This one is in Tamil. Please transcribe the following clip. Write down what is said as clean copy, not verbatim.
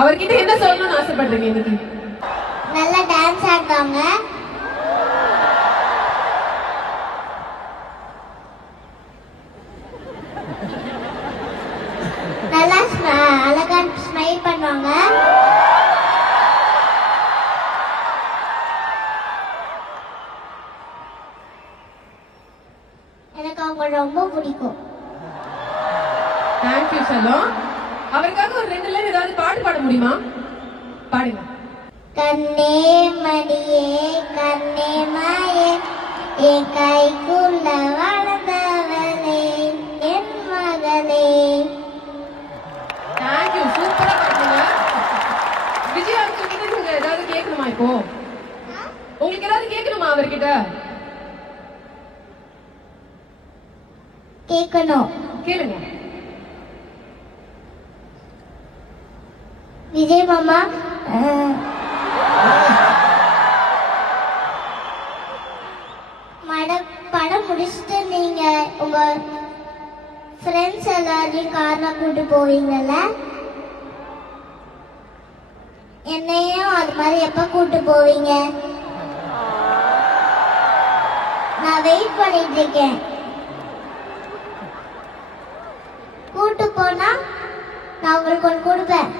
அவர்கிட்ட என்ன சொல்லணும்னு ஆசைப்படுறீங்க இன்னைக்கு? நல்லா டான்ஸ் ஆடுவாங்க. நல்லா அழகா ஸ்மைல் பண்ணுவாங்க. எனக்கு அவங்க ரொம்ப பிடிக்கும். தேங்க்யூ செல்லம். அவருக்காக ஒரு 2 லைன் ஏதாவது பாட்டு பாட முடியுமா? பாடுங்க. கண்ணே மணியே கண்ணே மாயே என் கைக்குள்ள வளர்ந்தவளே என் மகளே. தேங்க்யூ, சூப்பரா பாடுங்க. விஜய் அவர்கிட்ட நீங்க ஏதாவது கேட்கணுமா? இப்போ உங்களுக்கு ஏதாவது கேட்கணுமா அவர்கிட்ட? கேட்கணும். கேளுங்க. விஜய் மாமா, படம் முடிச்சுட்டு நீங்க உங்க ஃப்ரெண்ட்ஸ் எல்லாரையும் கார்ல கூட்டு போவீங்கல்ல, என்னையும் அது மாதிரி எப்ப கூட்டு போவீங்க? நான் வெயிட் பண்ணிட்டு இருக்கேன். கூட்டு போனா நான் உங்களுக்கு ஒன்று கொடுப்பேன்.